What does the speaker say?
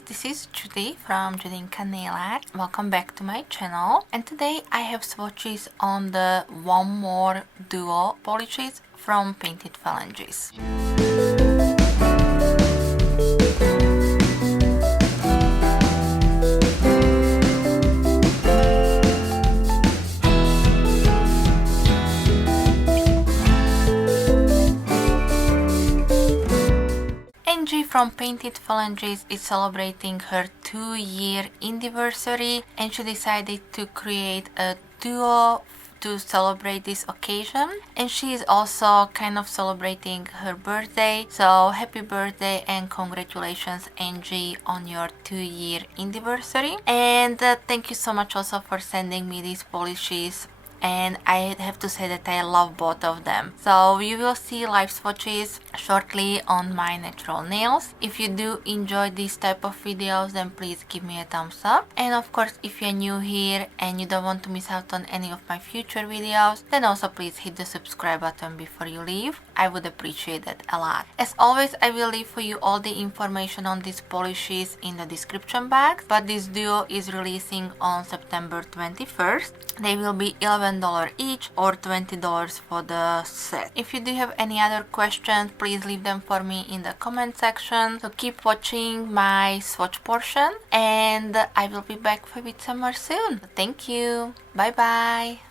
guys, this is Judy from Judita Nail Art. Welcome back to my channel, and today I have swatches on the One More Duo polishes from Painted Phalanges. Angie from Painted Phalanges is celebrating her 2-year anniversary, and she decided to create a duo to celebrate this occasion, and she is also kind of celebrating her birthday. So happy birthday and congratulations, Angie, on your 2-year anniversary. And thank you so much also for sending me these polishes, and I have to say that I love both of them. So you will see live swatches shortly on my natural nails. If you do enjoy this type of videos, then please give me a thumbs up. And of course, if you're new here and you don't want to miss out on any of my future videos, then also please hit the subscribe button before you leave. I would appreciate that a lot. As always, I will leave for you all the information on these polishes in the description box, but this duo is releasing on September 21st. They will be $11 each or $20 for the set. If you do have any other questions, please leave them for me in the comment section. So keep watching my swatch portion, and I will be back with some more soon. Thank you. Bye bye.